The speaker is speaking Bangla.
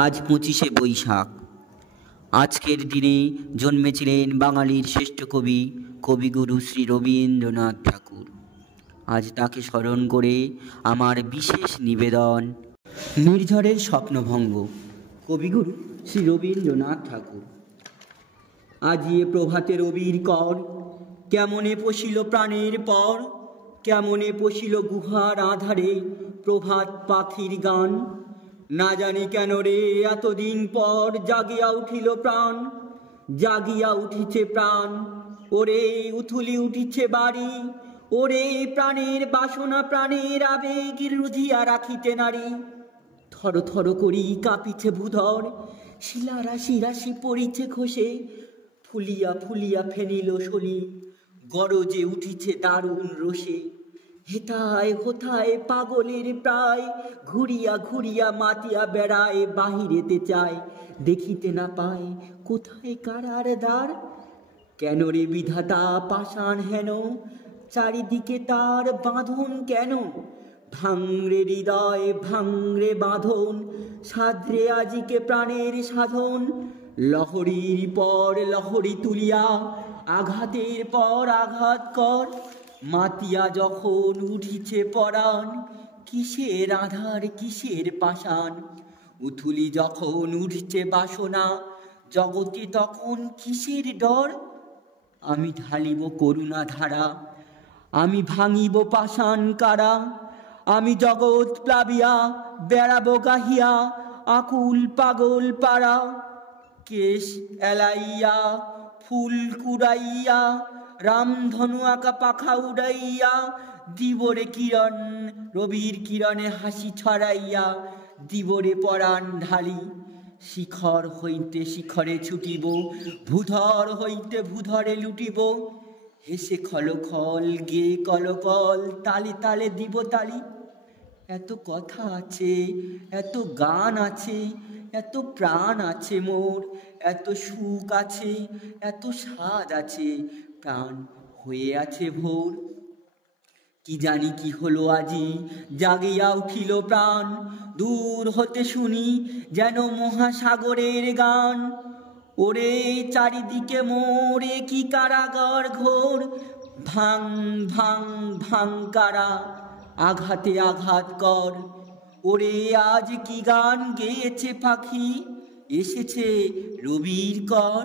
আজ ২৫শে বৈশাখ। আজকের দিনে জন্মেছিলেন বাঙালির শ্রেষ্ঠ কবি কবিগুরু শ্রী রবীন্দ্রনাথ ঠাকুর। আজ তাকে স্মরণ করে আমার বিশেষ নিবেদন নির্ঝরের স্বপ্নভঙ্গ। কবিগুরু শ্রী রবীন্দ্রনাথ ঠাকুর। আজিয়ে প্রভাতে রবির কর, কেমনে পশিল প্রাণের পর, কেমনে পশিল গুহার আধারে প্রভাত পাখির গান। না জানি কেন রে এতদিন পর জাগিয়া উঠিল প্রাণ, জাগিয়া উঠিছে প্রাণ। ওরে উথুলি উঠিছে বাড়ি, ওরে প্রাণের বাসনা প্রাণের আবেগ রুধিয়া রাখিতে নারী। থর থর করি কাঁপিছে ভূধর, শিলা রাশি রাশি পড়িছে খসে, ফুলিয়া ফুলিয়া ফেনিল সলি, গরজে উঠিছে দারুণ রোষে। হেথায় হোথায় পাগলের প্রায়, ঘুরিয়া ঘুরিয়া মাতিয়া বেড়ায়, বাহিরেতে চায় দেখিতে না পায় কোথায় কারার দ্বার। কেন রে বিধাতা পাষাণ হেন, চারিদিকে তার বাঁধন কেন? ভাঙরে হৃদয় ভাঙরে বাঁধন, সাধরে আজিকে প্রাণের সাধন। লহরীর পর লহরী তুলিয়া আঘাতের পর আঘাত কর। মাতিয়া যখন উঠিছে পরাণ, কিসের আধার কিসের পাষাণ। উথুলি যখন উঠছে বাসনা, জগতে তখন কিসের ডর। আমি ঢালিব করুণা ধারা, আমি ভাঙিব পাষাণ কারা। আমি জগৎ প্লাবিয়া বেড়াবো গাহিয়া আকুল পাগল পাড়া। কেশ এলাইয়া ফুল কুড়াইয়া, রামধনু আঁকা পাখা উড়াইয়া, দিবরে কিরণ রবির কিরণে হাসি ছড়াইয়া, দিবরে পরাণ ঢালি। শিখর হইতে শিখরে ছুটিব, ভূধর হইতে ভূধরে লুটিব। হেসে খলখল গে কলকল, তালে তালে দিব তালি। এত কথা আছে, এত গান আছে, এত প্রাণ আছে মোর, এত সুখ আছে, এত স্বাদ আছে, প্রাণ হয়ে আছে ভোর। কি জানি কি হলো আজি, জাগিয়া উঠিল প্রাণ। দূর হতে শুনি যেন মহাসাগরের গান। ওরে চারিদিকে মোরে কি কারাগার ঘোর, ভাং ভাং ভাং কারা, আঘাতে আঘাত কর। ওরে আজ কি গান গেয়েছে পাখি, এসেছে রবির কর।